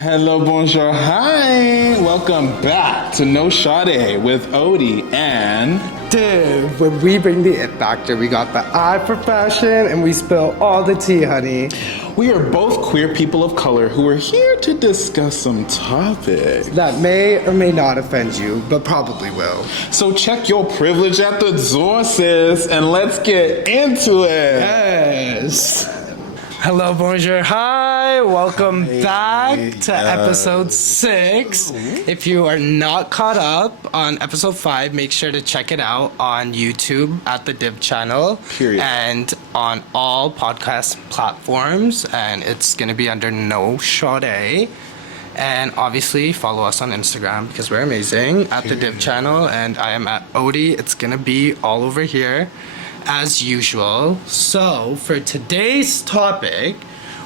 Hello, bonjour, hi. Welcome back to No Shadé with Odie and Dude, when we bring the it factor, we got the eye for fashion and we spill all the tea, honey. we are both queer people of color who are here to discuss some topics That may or may not offend you, but probably will. So check your privilege at the door, sis, and let's get into it. Yes. Hello, bonjour, hi. Welcome back to episode 6. If you are not caught up on episode 5, make sure to check it out on YouTube at the Div channel. Period. And on all podcast platforms. And it's going to be under No Shadé. And obviously follow us on Instagram because we're amazing at the Div channel. And I am at Odie. It's going to be all over here as usual. So for today's topic,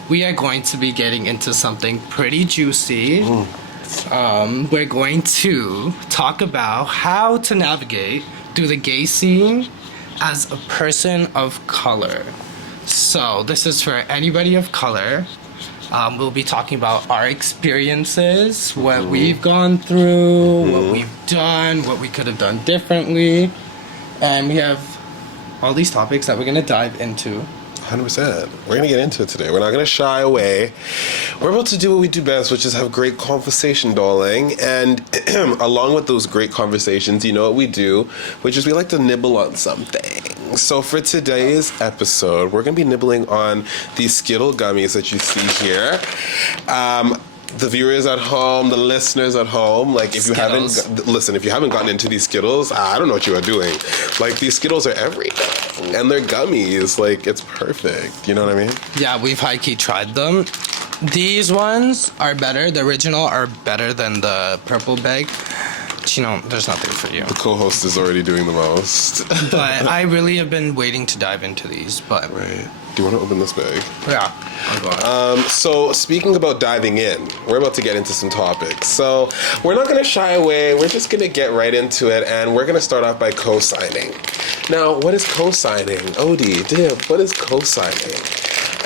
we are going to be getting into something pretty juicy. We're going to talk about how to navigate through the gay scene as a person of color. So this is for anybody of color. We'll be talking about our experiences, what we've gone through, what we've done, what we could have done differently. And we have all these topics that we're going to dive into. 100%. We're going to get into it today. We're not going to shy away. We're about to do what we do best, which is have great conversation, darling. And along with those great conversations, you know what we do, which is we like to nibble on something. So for today's episode, we're going to be nibbling on these Skittle gummies that you see here. The viewers at home, the listeners at home, like if you Skittles. if you haven't gotten into these Skittles, I don't know what you are doing. Like these Skittles are everything, and they're gummies. Like it's perfect. You know what I mean? Yeah, we've high-key tried them. These ones are better. The original are better than the purple bag. But, you know, there's nothing for you. The co-host is already doing the most. But I really have been waiting to dive into these. But Right. Do you want to open this bag? yeah, I'll go ahead. So speaking about diving in, we're about to get into some topics. So we're not going to shy away. We're just going to get right into it, and we're going to start off by co-signing. Now, what is co-signing? Odie, Div, what is co-signing?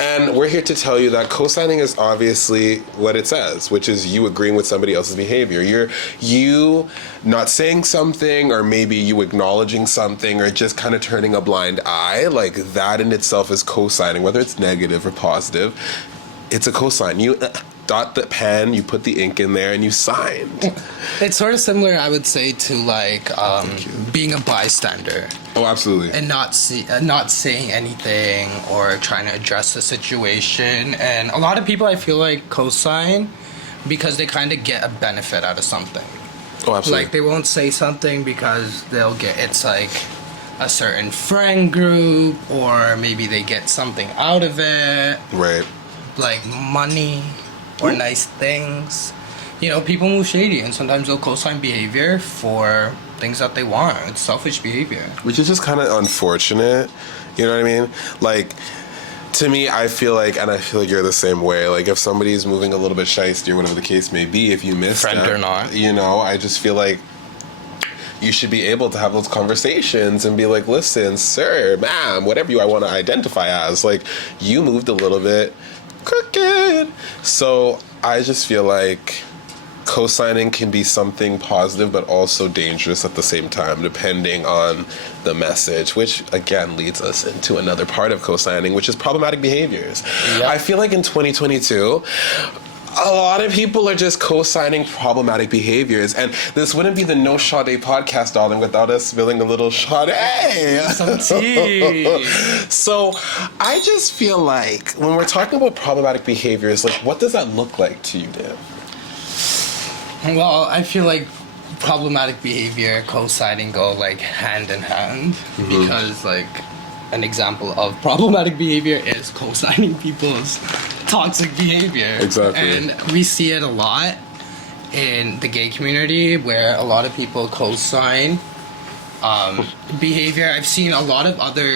And we're here to tell you that co-signing is obviously what it says, which is you agreeing with somebody else's behavior. You not saying something, or maybe you acknowledging something, or just kind of turning a blind eye. Like that in itself is co-signing, whether it's negative or positive. It's a co-sign. You dot the pen, you put the ink in there, and you signed. It's sort of similar, I would say, to like being a bystander. Oh, absolutely. And not saying anything or trying to address the situation. And a lot of people, I feel like, co-sign because they kind of get a benefit out of something. Oh, absolutely. Like they won't say something because it's like a certain friend group, or maybe they get something out of it, Right. like money or nice things. You know, people move shady, and sometimes they'll co-sign behavior for things that they want. It's selfish behavior. Which is just kind of unfortunate. You know what I mean? Like, to me, I feel like you're the same way. Like, if somebody's moving a little bit shiesty or whatever the case may be, if you miss Friend them, or not. you know, I just feel like you should be able to have those conversations and be like, listen, sir, ma'am, whatever I want to identify as, like, you moved a little bit crooked. So I just feel like co-signing can be something positive but also dangerous at the same time, depending on the message, which again leads us into another part of co-signing, which is problematic behaviors. Yep. I feel like in 2022, a lot of people are just co-signing problematic behaviors, and this wouldn't be the No Shadé podcast, darling, without us spilling a little Shadé. Some tea. So I just feel like when we're talking about problematic behaviors, like what does that look like to you, Dan? Well, I feel like problematic behavior, co-signing go like hand in hand, because like an example of problematic behavior is co-signing people's toxic behavior. Exactly. And we see it a lot in the gay community where a lot of people co-sign behavior. I've seen a lot of other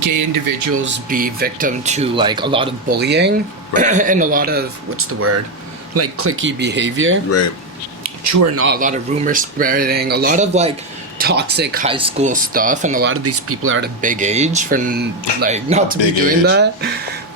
gay individuals be victim to like a lot of bullying and a lot of, what's the word? Like cliquey behavior. Right. True or not, a lot of rumor spreading, a lot of like toxic high school stuff, and a lot of these people are at a big age for like not to be Big doing age. that.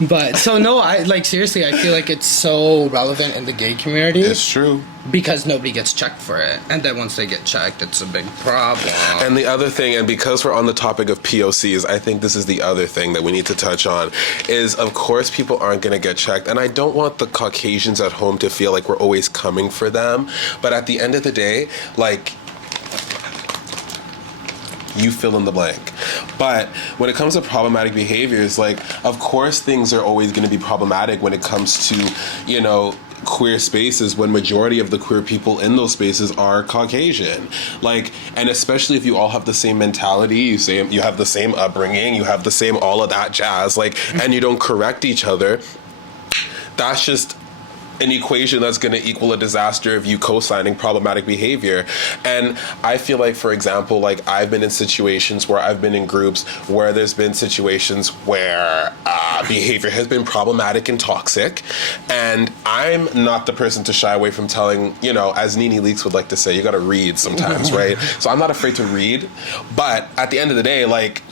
But so no, I like seriously. I feel like it's so relevant in the gay community. It's true. Because nobody gets checked for it, and then once they get checked, it's a big problem. And the other thing, and because we're on the topic of POCs, I think this is the other thing that we need to touch on, is of course people aren't going to get checked, and I don't want the Caucasians at home to feel like we're always coming for them, but at the end of the day, like, you fill in the blank. But when it comes to problematic behaviors, like, of course things are always going to be problematic when it comes to, you know, queer spaces, when majority of the queer people in those spaces are Caucasian. Like, and especially if you all have the same mentality, you have the same upbringing, you have the same all of that jazz, like, and you don't correct each other, that's just an equation that's going to equal a disaster of you co-signing problematic behavior. And I feel like, for example, like, I've been in situations where I've been in groups where there's been situations where behavior has been problematic and toxic, and I'm not the person to shy away from telling, you know, as Nene Leakes would like to say, you got to read sometimes, right? So I'm not afraid to read, but at the end of the day, like,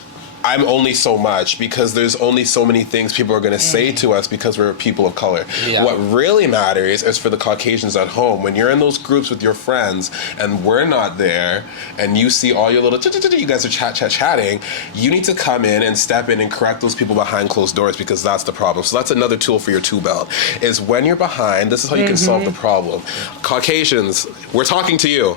I'm only so much, because there's only so many things people are going to say to us because we're people of color. Yeah. What really matters is for the Caucasians at home, when you're in those groups with your friends and we're not there, and you see all your little, you guys are chatting, you need to come in and step in and correct those people behind closed doors, because that's the problem. So that's another tool for your tool belt, is when you're behind, this is how you can solve the problem. Caucasians, we're talking to you.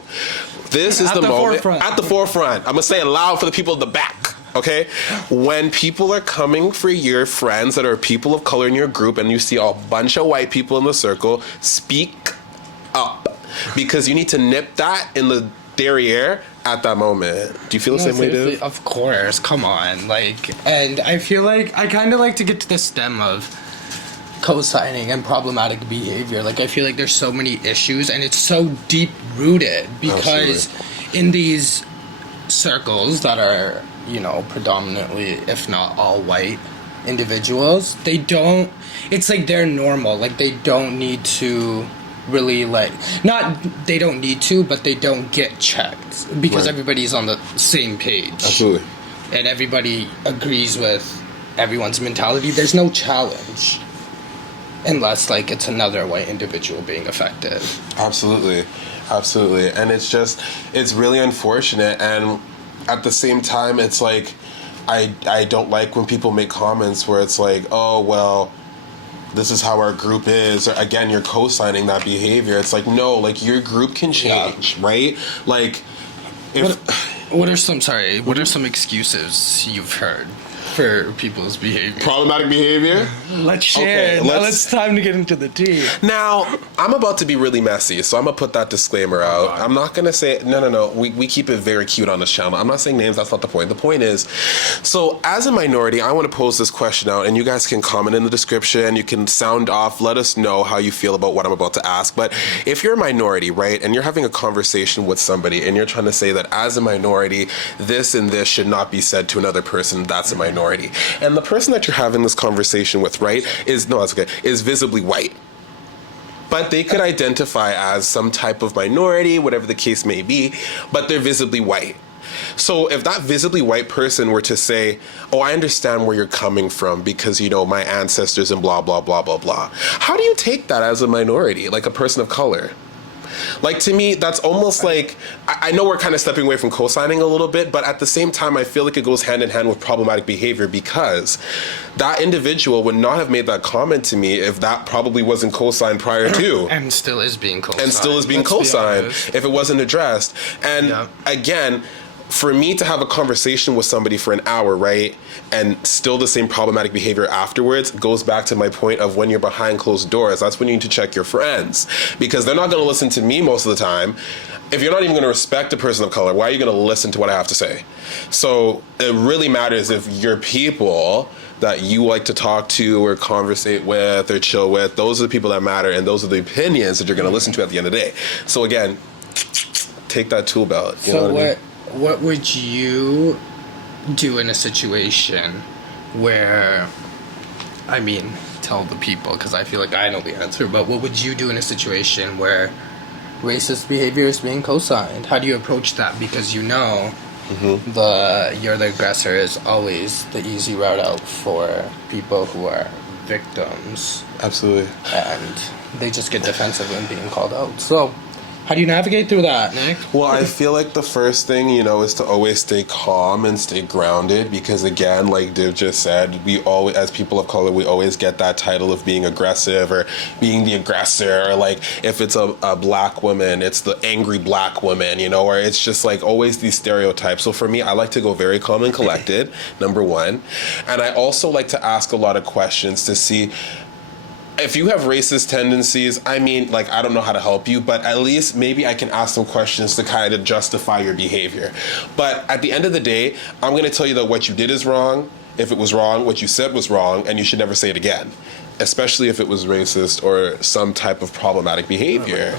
This is the moment. At the forefront. I'm going to say it loud for the people in the back. Okay? When people are coming for your friends that are people of color in your group, and you see a bunch of white people in the circle, speak up. Because you need to nip that in the derriere at that moment. Do you feel the same way, dude? Of course. Come on. Like, and I feel like I kind of like to get to the stem of co-signing and problematic behavior. Like, I feel like there's so many issues, and it's so deep rooted, because in these circles that are, you know, predominantly, if not all white individuals, they don't, it's like they're normal. Like, they don't need to really, like, not, they don't need to, but they don't get checked, because everybody's on the same page. Absolutely. And everybody agrees with everyone's mentality. There's no challenge. Unless, like, it's another white individual being affected. Absolutely. Absolutely. And it's just, it's really unfortunate. And at the same time, it's like, I don't like when people make comments where it's like, oh, well, this is how our group is. Or, again, you're co-signing that behavior. It's like, no, like, your group can change, right? Like, if... What are some excuses you've heard for people's behavior? Problematic behavior? Let's share. Okay, now it's time to get into the tea. Now, I'm about to be really messy, so I'm going to put that disclaimer out. I'm not going to say, no. We keep it very cute on this channel. I'm not saying names. That's not the point. The point is, so as a minority, I want to pose this question out, and you guys can comment in the description. You can sound off. Let us know how you feel about what I'm about to ask. But if you're a minority, right, and you're having a conversation with somebody, and you're trying to say that as a minority, this and this should not be said to another person that's a minority. And the person that you're having this conversation with, right, is visibly white. But they could identify as some type of minority, whatever the case may be, but they're visibly white. So if that visibly white person were to say, oh, I understand where you're coming from because, you know, my ancestors and blah, blah, blah, blah, blah. How do you take that as a minority, like a person of color? Like, to me, that's almost like, I know we're kind of stepping away from co-signing a little bit, but at the same time, I feel like it goes hand in hand with problematic behavior, because that individual would not have made that comment to me if that probably wasn't co-signed prior to. And still is being co-signed. If it wasn't addressed. And again, for me to have a conversation with somebody for an hour, right, and still the same problematic behavior afterwards, goes back to my point of when you're behind closed doors, that's when you need to check your friends, because they're not going to listen to me most of the time. If you're not even going to respect a person of color, why are you going to listen to what I have to say? So it really matters if your people that you like to talk to or conversate with or chill with, those are the people that matter, and those are the opinions that you're going to listen to at the end of the day. So again, take that tool belt. You know what I mean? What would you do in a situation where, I mean, tell the people, because I feel like I know the answer, but what would you do in a situation where racist behavior is being co-signed? How do you approach that? Because you know you're the aggressor is always the easy route out for people who are victims. Absolutely. And they just get defensive when being called out. So, how do you navigate through that, Nick? Well, I feel like the first thing, is to always stay calm and stay grounded because, again, like Div just said, we always, as people of color, we always get that title of being aggressive or being the aggressor, or like if it's a black woman, it's the angry black woman, or it's just like always these stereotypes. So for me, I like to go very calm and collected, number one. And I also like to ask a lot of questions to see if you have racist tendencies. I mean, like, I don't know how to help you, but at least maybe I can ask some questions to kind of justify your behavior. But at the end of the day, I'm going to tell you that what you did is wrong. If it was wrong, what you said was wrong, and you should never say it again, especially if it was racist or some type of problematic behavior.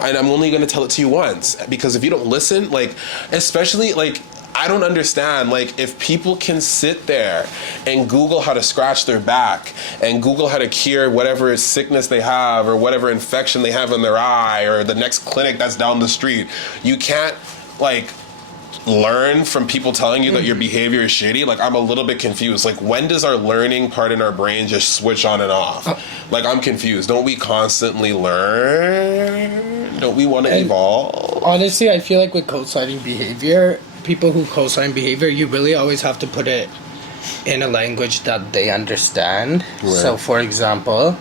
And I'm only going to tell it to you once, because if you don't listen, like, especially, like, I don't understand, like, if people can sit there and Google how to scratch their back and Google how to cure whatever sickness they have or whatever infection they have in their eye or the next clinic that's down the street, you can't, like, learn from people telling you that your behavior is shitty. Like, I'm a little bit confused. Like, when does our learning part in our brain just switch on and off? Like, I'm confused. Don't we constantly learn? Don't we want to evolve? Honestly, I feel like with co-signing behavior, people who co-sign behavior, you really always have to put it in a language that they understand. Right. So, for example,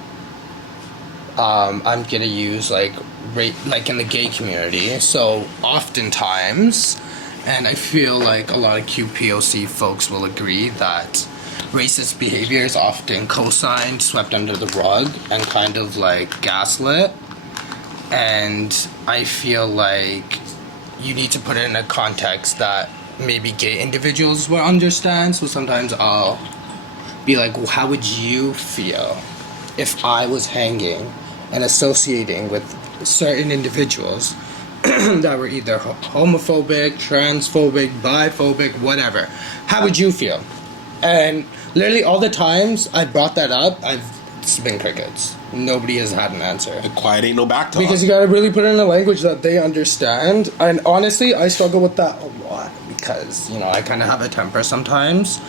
I'm gonna use like in the gay community. So, oftentimes, and I feel like a lot of QPOC folks will agree that racist behavior is often co-signed, swept under the rug, and kind of like gaslit. And I feel like you need to put it in a context that maybe gay individuals will understand. So sometimes I'll be like, well, how would you feel if I was hanging and associating with certain individuals that were either homophobic, transphobic, biphobic, whatever? How would you feel? And literally all the times I brought that up, it's been crickets. Nobody has had an answer. The quiet ain't no back talk. Because you gotta really put it in a language that they understand. And honestly, I struggle with that a lot because, I kind of have a temper sometimes.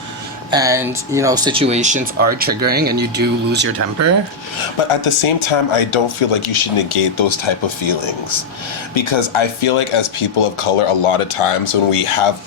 And, situations are triggering and you do lose your temper. But at the same time, I don't feel like you should negate those type of feelings. Because I feel like as people of color, a lot of times when we have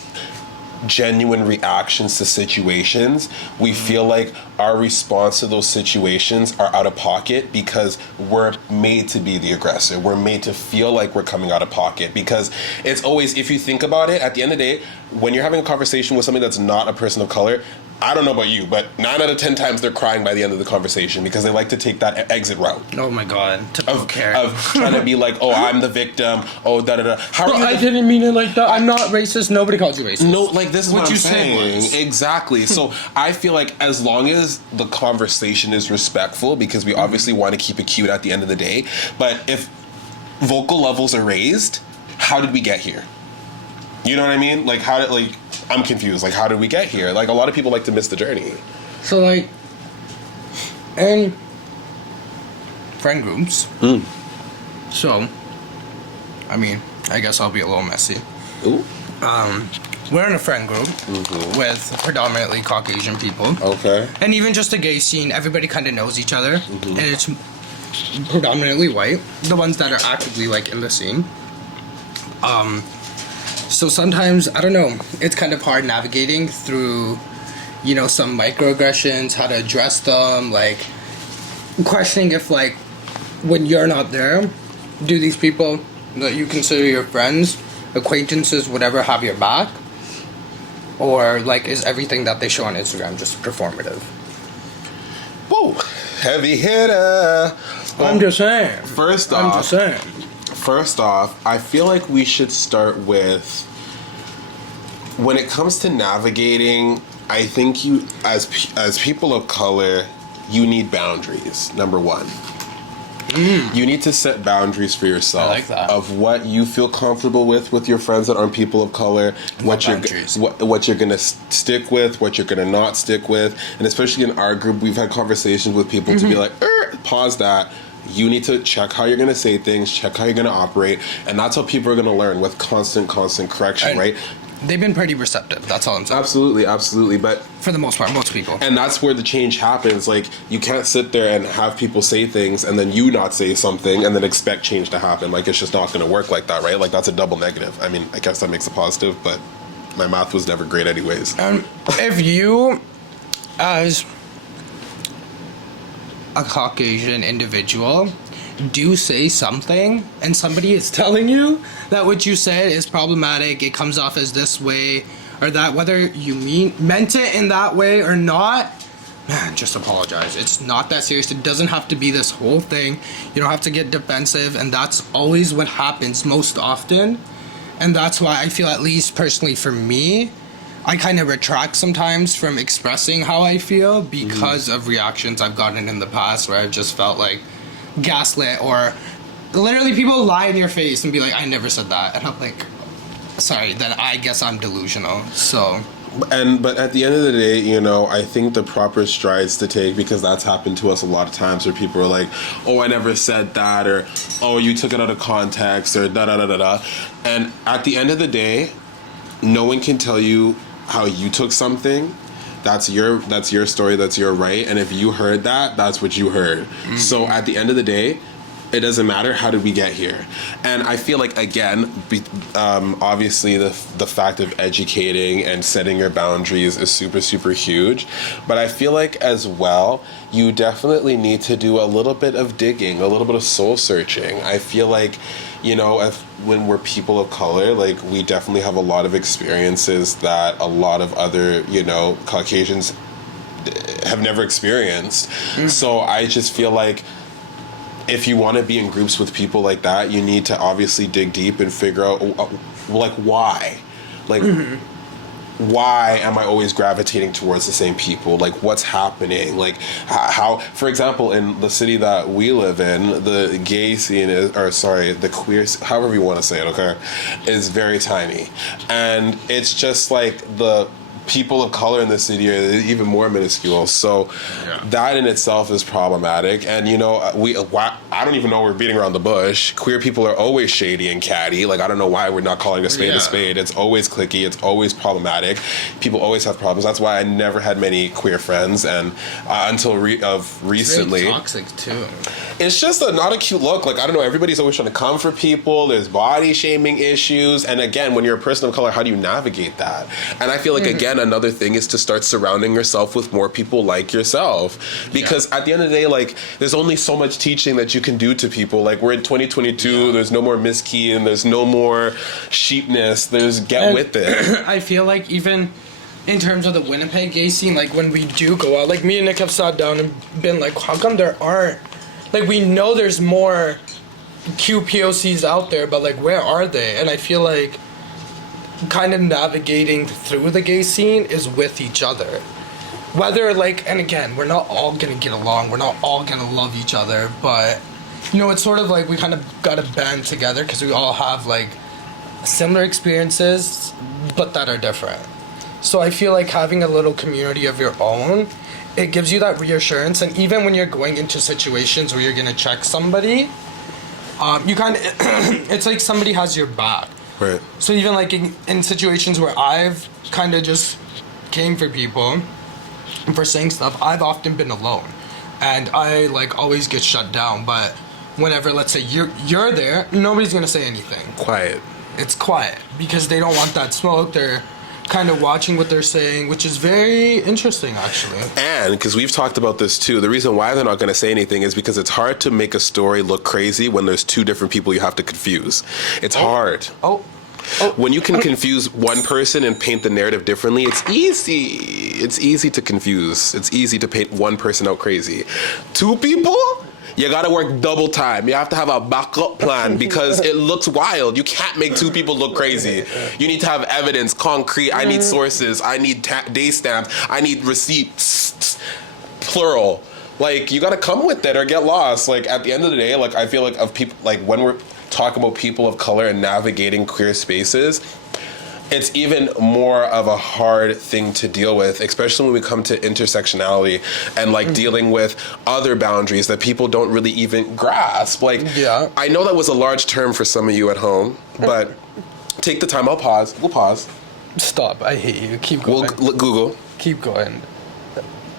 genuine reactions to situations, we feel like our response to those situations are out of pocket because we're made to be the aggressor. We're made to feel like we're coming out of pocket because it's always, if you think about it, at the end of the day, when you're having a conversation with somebody that's not a person of color, I don't know about you, but 9 out of 10 times they're crying by the end of the conversation because they like to take that exit route. Oh my god, typical character. Of trying to be like, oh, I'm the victim, oh, da-da-da. How are you I didn't mean it like that. I'm not racist. Nobody calls you racist. No, like, this is what I'm you saying. said was. Exactly. So I feel like as long as the conversation is respectful, because we obviously want to keep it cute at the end of the day, but if vocal levels are raised, how did we get here? You know what I mean? Like, I'm confused. Like, how did we get here? Like, a lot of people like to miss the journey. So, like, in friend groups. So, I mean, I guess I'll be a little messy. Ooh. We're in a friend group with predominantly Caucasian people. Okay. And even just the gay scene, everybody kind of knows each other. And it's predominantly white. The ones that are actively, like, in the scene. So sometimes, I don't know, it's kind of hard navigating through, some microaggressions, how to address them, like, questioning if, like, when you're not there, do these people that you consider your friends, acquaintances, whatever, have your back? Or, like, is everything that they show on Instagram just performative? Whoa, heavy hitter. Well, I'm just saying. First off, I feel like we should start with, when it comes to navigating, I think you, as people of color, you need boundaries, number one. You need to set boundaries for yourself. I like that. Of what you feel comfortable with your friends that aren't people of color, what you're gonna stick with, what you're gonna not stick with, and especially in our group, we've had conversations with people to be like, pause that. You need to check how you're going to say things, check how you're going to operate, and that's how people are going to learn with constant correction, right? they've been pretty receptive. That's all I'm saying. Absolutely. But For the most part, most people. and that's where the change happens. Like, you can't sit there and have people say things and then you not say something and then expect change to happen. Like, it's just not going to work like that, right? Like, that's a double negative. I mean, I guess that makes a positive, but my math was never great anyways. If you, as a Caucasian individual, do say something and somebody is telling you that what you said is problematic, it comes off as this way or that, whether you meant it in that way or not, man, just apologize. It's not that serious. It doesn't have to be this whole thing. You don't have to get defensive, and that's always what happens most often. And that's why I feel, at least personally for me, I kind of retract sometimes from expressing how I feel because of reactions I've gotten in the past where I've just felt like gaslit, or literally people lie in your face and be like, I never said that. And I'm like, sorry, then I guess I'm delusional. So... But at the end of the day, you know, I think the proper strides to take, because that's happened to us a lot of times where people are like, oh, I never said that, or oh, you took it out of context, or da-da-da-da-da. And at the end of the day, no one can tell you how you took something. That's your story, that's your right. And if you heard that, that's what you heard. Mm-hmm. So at the end of the day, it doesn't matter how did we get here. And I feel like, again, obviously the fact of educating and setting your boundaries is super, super huge. But I feel like as well, you definitely need to do a little bit of digging, a little bit of soul searching. I feel like, you know, when we're people of color, like, we definitely have a lot of experiences that a lot of other, you know, Caucasians have never experienced. Mm. So I just feel like, if you want to be in groups with people like that, you need to obviously dig deep and figure out, like, why? Like, why am I always gravitating towards the same people? Like, what's happening? Like, how, for example, in the city that we live in, the gay scene is, or sorry, the queer, however you want to say it, okay, is very tiny. And it's just like the people of color in the city are even more minuscule. So that in itself is problematic. And, you know, I don't even know we're beating around the bush. Queer people are always shady and catty. Like, I don't know why we're not calling a spade a spade. It's always cliquey. It's always problematic. People always have problems. That's why I never had many queer friends. And until recently. It's toxic, too. It's just not a cute look. Like, I don't know. Everybody's always trying to come for people. There's body shaming issues. And again, when you're a person of color, how do you navigate that? And I feel like, again, another thing is to start surrounding yourself with more people like yourself, because at the end of the day, like, there's only so much teaching that you can do to people. Like, we're in 2022, there's no more miskeying, there's no more sheepness, there's get with it. I feel like even in terms of the Winnipeg gay scene, like, when we do go out, like, me and Nick have sat down and been like, how come there aren't, like, we know there's more QPOCs out there, but like, where are they? And I feel like kind of navigating through the gay scene is with each other. Whether, like, and again, we're not all gonna get along, we're not all gonna love each other, but, you know, it's sort of like we kind of gotta band together because we all have, like, similar experiences, but that are different. So I feel like having a little community of your own, it gives you that reassurance. And even when you're going into situations where you're gonna check somebody, you kind of, it's like somebody has your back. Right. So even like in situations where I've kind of just came for people and for saying stuff, I've often been alone, and I like always get shut down. But whenever, let's say you're there, nobody's gonna say anything. Quiet. It's quiet because they don't want that smoke. They're kind of watching what they're saying, which is very interesting, actually. And because we've talked about this too, the reason why they're not going to say anything is because it's hard to make a story look crazy when there's two different people you have to confuse. It's hard. When you can confuse one person and paint the narrative differently, it's easy. It's easy to confuse. It's easy to paint one person out crazy. Two people? You gotta work double time. You have to have a backup plan because it looks wild. You can't make two people look crazy. You need to have evidence, concrete. I need sources. I need day stamps. I need receipts, plural. Like, you gotta come with it or get lost. Like, at the end of the day, like, I feel like of people, like, when we're talking about people of color and navigating queer spaces, it's even more of a hard thing to deal with, especially when we come to intersectionality and like dealing with other boundaries that people don't really even grasp. Like, I know that was a large term for some of you at home, but take the time. We'll pause. Stop. I hate you. Keep going. Well, Google. Keep going.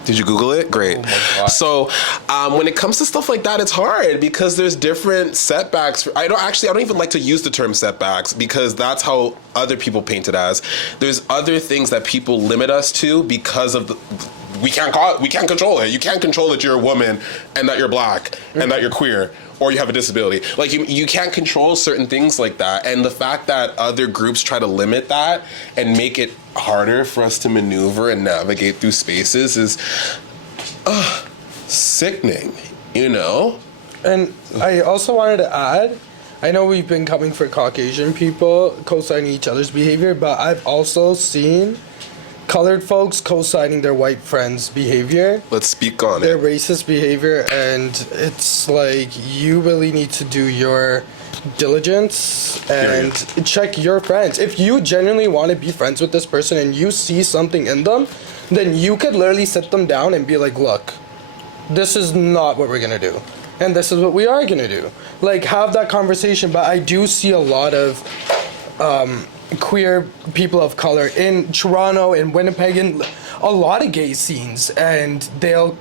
Did you Google it? Great. Oh my God. So, when it comes to stuff like that, it's hard because there's different setbacks. I don't even like to use the term setbacks because that's how other people paint it as. There's other things that people limit us to because of we can't control it. You can't control that you're a woman and that you're black and that you're queer or you have a disability. Like you can't control certain things like that. And the fact that other groups try to limit that and make it harder for us to maneuver and navigate through spaces is sickening, you know? And I also wanted to add, I know we've been coming for Caucasian people co-signing each other's behavior, but I've also seen colored folks co-signing their white friends' behavior. Let's speak on their it. racist behavior, and it's like you really need to do your diligence and check your friends. If you genuinely want to be friends with this person and you see something in them, then you could literally sit them down and be like, look, this is not what we're gonna do, and this is what we are gonna do. Like, have that conversation. But I do see a lot of queer people of color in Toronto, in Winnipeg, in a lot of gay scenes, and they'll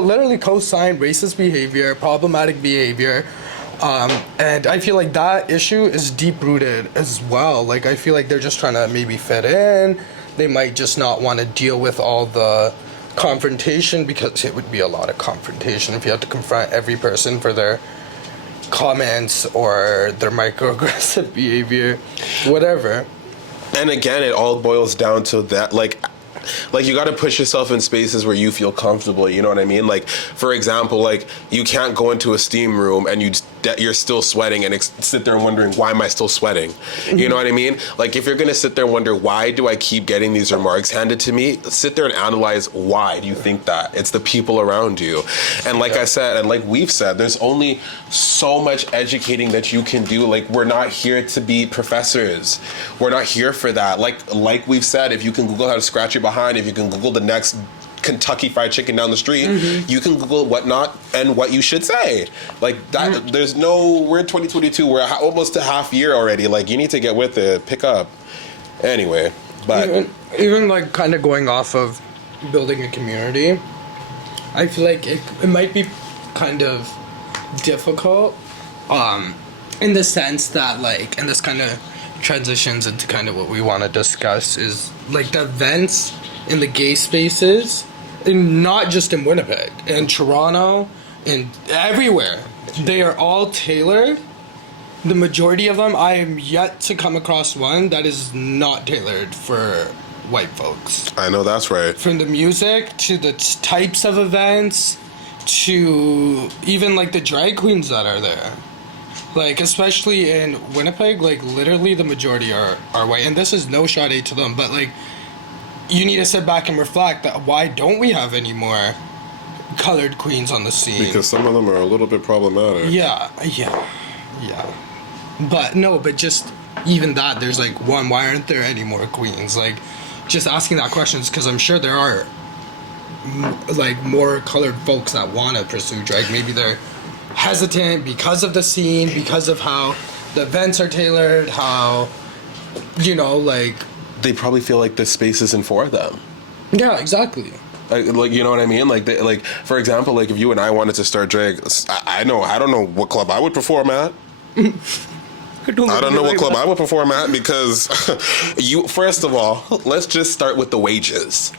literally co-sign racist behavior, problematic behavior, and I feel like that issue is deep-rooted as well. Like, I feel like they're just trying to maybe fit in. They might just not want to deal with all the confrontation, because it would be a lot of confrontation if you have to confront every person for their comments or their microaggressive behavior, whatever. And again, it all boils down to that, like you got to push yourself in spaces where you feel comfortable, you know what I mean? Like, for example, like, you can't go into a steam room and you're still sweating and sit there wondering, why am I still sweating? You know what I mean? Like, if you're going to sit there and wonder, why do I keep getting these remarks handed to me? Sit there and analyze, why do you think that? It's the people around you. And like I said, and like we've said, there's only so much educating that you can do. Like, we're not here to be professors. We're not here for that. Like we've said, if you can Google how to scratch your behind, if you can Google the next Kentucky Fried Chicken down the street, you can Google what not and what you should say. Like that, there's no, we're in 2022, we're almost a half year already. Like, you need to get with it, pick up. Anyway, but even like kind of going off of building a community, I feel like it might be kind of difficult, in the sense that, like, and this kind of transitions into kind of what we want to discuss, is like the events in the gay spaces, and not just in Winnipeg, in Toronto, and everywhere. They are all tailored. The majority of them, I am yet to come across one that is not tailored for white folks. I know that's right. From the music to the types of events to even like the drag queens that are there. Like, especially in Winnipeg, like, literally the majority are white. And this is no Shadé to them, but, like, you need to sit back and reflect that why don't we have any more colored queens on the scene? Because some of them are a little bit problematic. Yeah. But just even that, there's, like, one, why aren't there any more queens? Like, just asking that question is because I'm sure there are, like, more colored folks that want to pursue drag. Maybe they're hesitant because of the scene, because of how the events are tailored, how, you know, like, they probably feel like this space isn't for them. Yeah, exactly. Like, you know what I mean? Like, for example, like, if you and I wanted to start drag, I don't know what club I would perform at. I don't know what club I would perform at, because first of all, let's just start with the wages.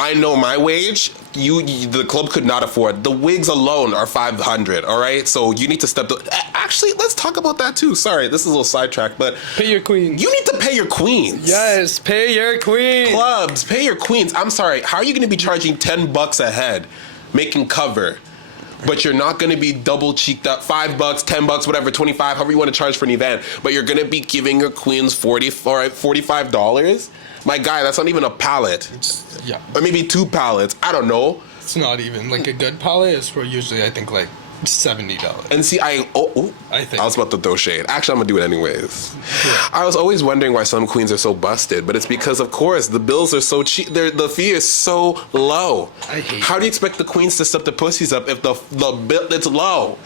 I know my wage. The club could not afford. The wigs alone are $500. All right, so you need to step. Actually, let's talk about that too. Sorry, this is a little sidetrack, but pay your queens. You need to pay your queens. Yes, pay your queens. Clubs, pay your queens. I'm sorry. How are you going to be charging $10 a head, making cover, but you're not going to be double cheeked up? $5, $10, whatever, 25, however you want to charge for an event, but you're going to be giving your queens $45. My guy, that's not even a pallet. Yeah. Or maybe 2 pallets. I don't know. It's not even. Like, a good pallet is for usually, I think, like, $70. And see, I was about to throw shade. Actually, I'm going to do it anyways. Yeah. I was always wondering why some queens are so busted, but it's because, of course, the bills are so cheap. The fee is so low. I hate How do you expect the queens to step the pussies up if the bill, it's low?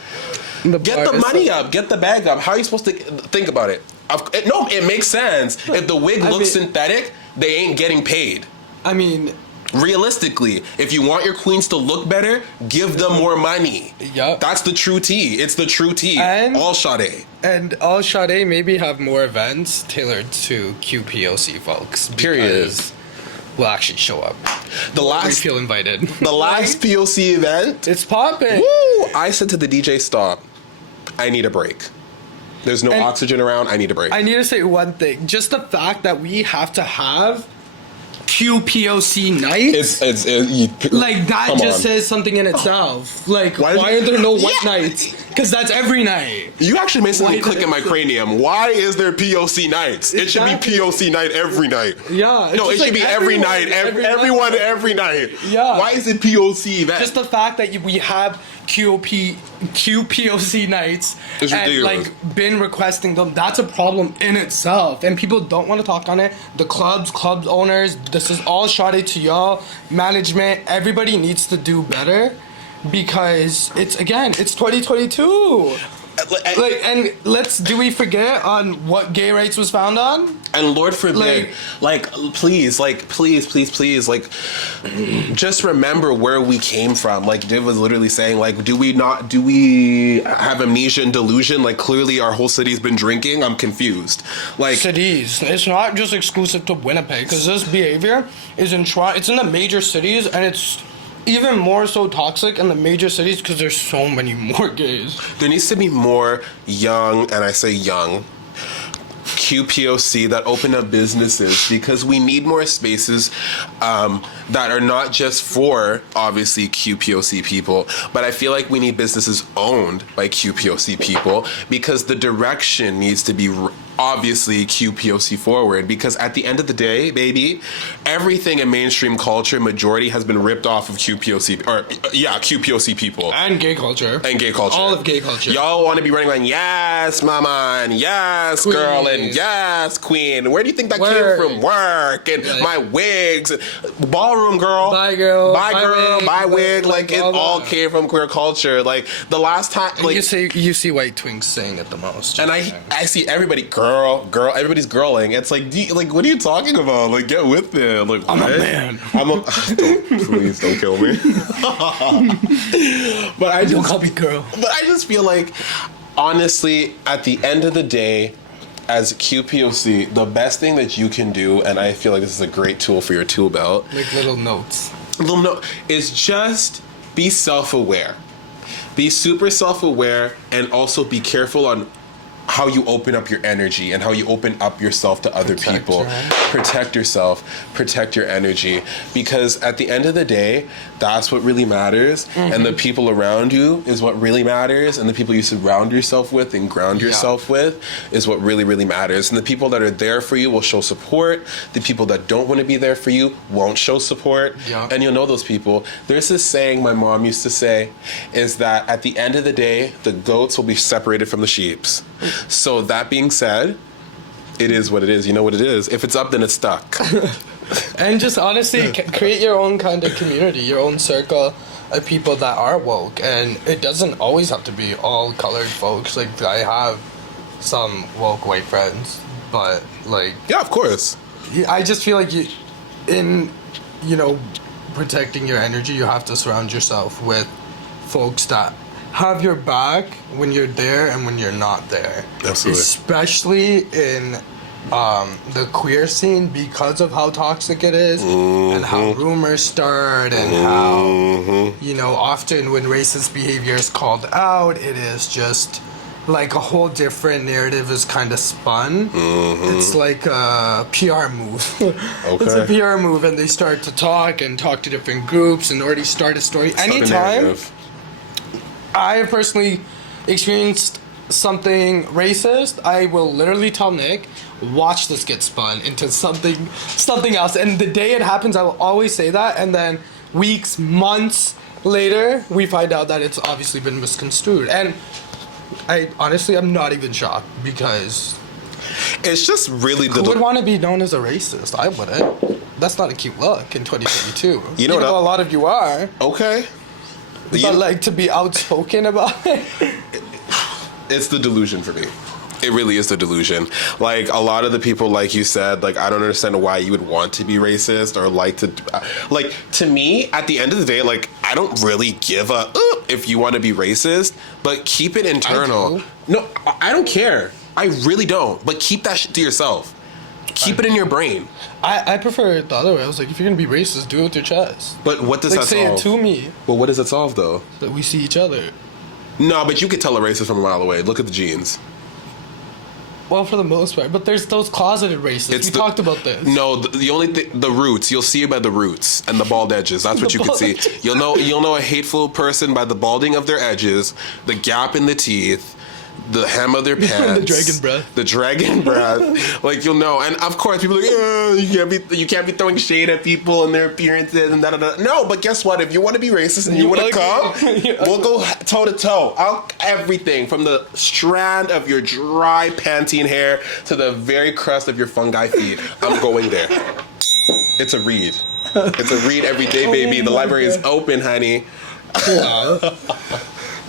Get the money up. Get the bag up. How are you supposed to think about it? No, it makes sense. If the wig looks synthetic, they ain't getting paid. I mean, realistically, if you want your queens to look better, give them more money. Yup. That's the true tea. It's the true tea. And all Shadé. And all Shadé maybe have more events tailored to QPOC folks. Period. We'll actually show up. We feel invited. The last POC event. It's popping. Woo! I said to the DJ, stop. I need a break. There's no oxygen around. I need a break. I need to say one thing. Just the fact that we have to have QPOC nights. Like that just says something in itself. Like why are there no white nights? Because that's every night. You actually made something click in my cranium. Why is there POC nights? It should be POC night every night. Yeah. No, it should be every night. Everyone every night. Yeah. Why is it POC event? Just the fact that we have QPOC nights and like been requesting them, that's a problem in itself. And people don't want to talk on it. The club owners, this is all Shadé to y'all. Management, everybody needs to do better because it's 2022. Do we forget on what gay rights was found on? And Lord forbid, please, just remember where we came from. Like Div was literally saying, like, do we have amnesia and delusion? Like clearly our whole city's been drinking. I'm confused. Like cities, it's not just exclusive to Winnipeg because this behavior is it's in the major cities and it's even more so toxic in the major cities because there's so many more gays. There needs to be more young, and I say young, QPOC that open up businesses because we need more spaces that are not just for obviously QPOC people, but I feel like we need businesses owned by QPOC people because the direction needs to be obviously QPOC forward because at the end of the day, baby, everything in mainstream culture, majority has been ripped off of QPOC people. And gay culture. All of gay culture. Y'all want to be running like, yes, mama, and yes, queen. Girl, and yes, queen. Where do you think that came from? Work, and my wigs. Ballroom girl. Bye girl. Bye wig. Like, it all came from queer culture. Like, the last time, like... You see white twinks saying it the most. And I see everybody, girl, everybody's girling. It's like, what are you talking about? Like, get with it. Like, I'm a man. Please don't kill me. Don't call me girl. But I just feel like, honestly, at the end of the day, as QPOC, the best thing that you can do, and I feel like this is a great tool for your tool belt. Like little notes. Is just be self-aware. Be super self-aware and also be careful on how you open up your energy and how you open up yourself to other people. Protect yourself, protect your energy, because at the end of the day, that's what really matters. And the people around you is what really matters, and the people you surround yourself with and ground yourself with is what really, really matters. And the people that are there for you will show support. The people that don't want to be there for you won't show support. And you'll know those people. There's this saying my mom used to say, is that at the end of the day, the goats will be separated from the sheeps. So that being said, it is what it is. You know what it is. If it's up, then it's stuck. And just honestly, create your own kind of community, your own circle of people that are woke. And it doesn't always have to be all colored folks. Like, I have some woke white friends, but like... Yeah, of course. I just feel like protecting your energy, you have to surround yourself with folks that have your back when you're there and when you're not there. Absolutely. Especially in the queer scene because of how toxic it is and how rumors start and how, often when racist behavior is called out, it is just like a whole different narrative is kind of spun. It's like a PR move. It's a PR move, and they start to talk to different groups and already start a story. Anytime I have personally experienced something racist, I will literally tell Nick, watch this get spun into something else. And the day it happens, I will always say that. And then weeks, months later, we find out that it's obviously been misconstrued. And I'm not even shocked because... It's just really... Who would want to be known as a racist? I wouldn't. That's not a cute look in 2022. You know what? A lot of you are. Okay. But to be outspoken about it. It's the delusion for me. It really is the delusion. Like, a lot of the people, like you said, like, I don't understand why you would want to be racist or like to, like, to me, at the end of the day, like, I don't really give a if you want to be racist, but keep it internal. No, I don't care. I really don't. But keep that shit to yourself. Keep it in your brain. I prefer it the other way. I was like, if you're gonna be racist, do it with your chest. But what does like, that say solve? it to me. But what does it solve, though? That we see each other. No, but you could tell a racist from a mile away. Look at the jeans. Well, for the most part, but there's those closeted racists. We talked about this. No, the only thing, the roots. You'll see it by the roots and the bald edges. That's what you can see. You'll know a hateful person by the balding of their edges, the gap in the teeth, the hem of their pants, the dragon breath. The dragon breath. Like, you'll know. And of course, people are like, you can't be throwing shade at people and their appearances and da da da. No, but guess what? If you want to be racist and you want to come, we'll go toe to toe. Everything from the strand of your dry panting hair to the very crust of your fungi feet. I'm going there. It's a read. It's a read every day, baby. The library is open, honey.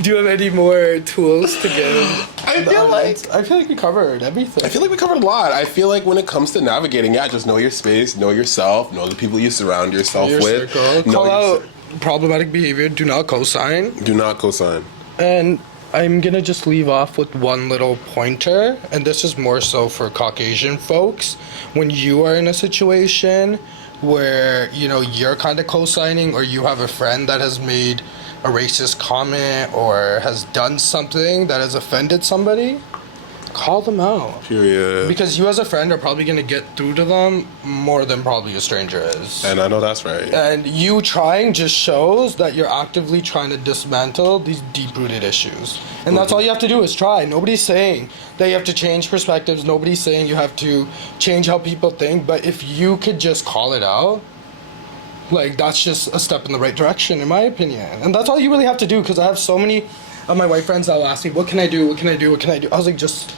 Do you have any more tools to give? I feel like we covered everything. I feel like we covered a lot. I feel like when it comes to navigating, just know your space, know yourself, know the people you surround yourself with. Call out problematic behavior. Do not cosign. Do not cosign. And I'm gonna just leave off with one little pointer, and this is more so for Caucasian folks. When you are in a situation where, you know, you're kind of co-signing, or you have a friend that has made a racist comment or has done something that has offended somebody, call them out. Period. Because you as a friend are probably going to get through to them more than probably a stranger is. And I know that's right. And you trying just shows that you're actively trying to dismantle these deep-rooted issues. And that's all you have to do is try. Nobody's saying that you have to change perspectives. Nobody's saying you have to change how people think. But if you could just call it out, like, that's just a step in the right direction, in my opinion. And that's all you really have to do, because I have so many of my white friends that will ask me, what can I do? What can I do? What can I do? I was like, just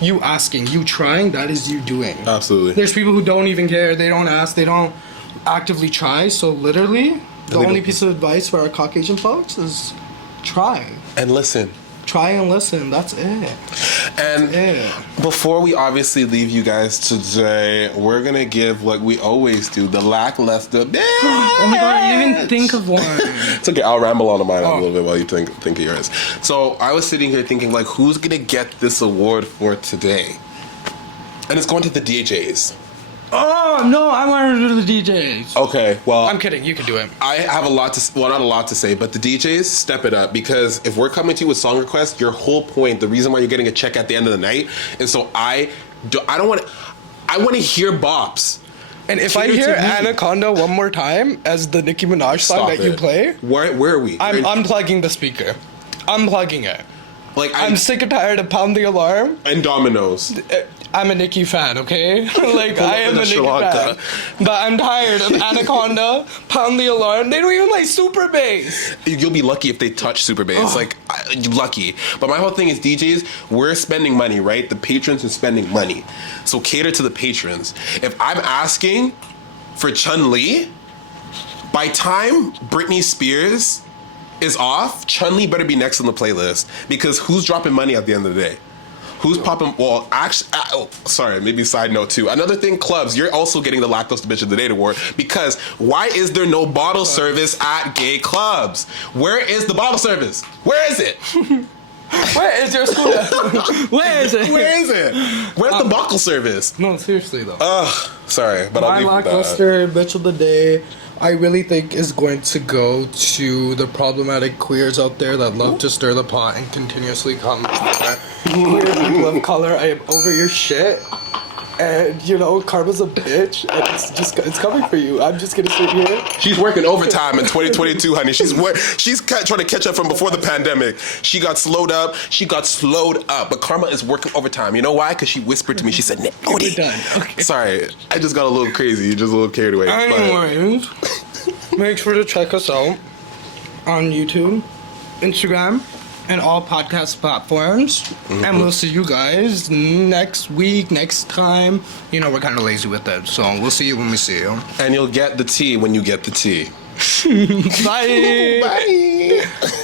you asking, you trying, that is you doing. Absolutely. There's people who don't even care. They don't ask. They don't actively try. So literally, the only piece of advice for our Caucasian folks is try. And listen. Try and listen. That's it. And before we obviously leave you guys today, we're going to give what we always do, the lackluster bitch. Oh my God, I didn't even think of one. It's okay, I'll ramble on mine a little bit while you think of yours. So I was sitting here thinking, like, who's going to get this award for today? And it's going to the DJs. Oh, no, I wanted to do the DJs. Okay, well... I'm kidding, you can do it. I have a lot to... Well, not a lot to say, but the DJs, step it up. Because if we're coming to you with song requests, your whole point, the reason why you're getting a check at the end of the night, and so I don't want to... I want to hear bops. And if I hear Anaconda one more time as the Nicki Minaj song that you play... Where are we? I'm unplugging the speaker. Unplugging it. Like, I'm sick and tired of Pound the Alarm. And Dominoes. I'm a Nicki fan, okay? Like, I am a Nicki fan. But I'm tired of Anaconda, Pound the Alarm. They don't even like super bass. You'll be lucky if they touch super bass. Like, lucky. But my whole thing is, DJs, we're spending money, right? The patrons are spending money. So cater to the patrons. If I'm asking for Chun-Li, by time Britney Spears is off, Chun-Li better be next on the playlist. Because who's dropping money at the end of the day? Who's popping? Well, actually, sorry, maybe side note too. Another thing, clubs, you're also getting the Lactose Bitch of the Day award, because why is there no bottle service at gay clubs? Where is the bottle service? Where is it? Where is your scooter? Where is it? Where is it? Where's the bottle service? No, seriously though. Sorry, but my lackluster bitch of the day, I really think, is going to go to the problematic queers out there that love to stir the pot and continuously come. Queer people of color, I am over your shit. And, you know, karma's a bitch, and it's coming for you. I'm just gonna sit here. She's working overtime in 2022, honey. She's trying to catch up from before the pandemic. She got slowed up. But karma is working overtime. You know why? Because she whispered to me. She said, we're done. Okay. Sorry, I just got a little crazy. Just a little carried away. Anyways, make sure to check us out on YouTube, Instagram, and all podcast platforms. Mm-hmm. And we'll see you guys next week, next time. You know, we're kind of lazy with it, so we'll see you when we see you. And you'll get the tea when you get the tea. Bye. Bye.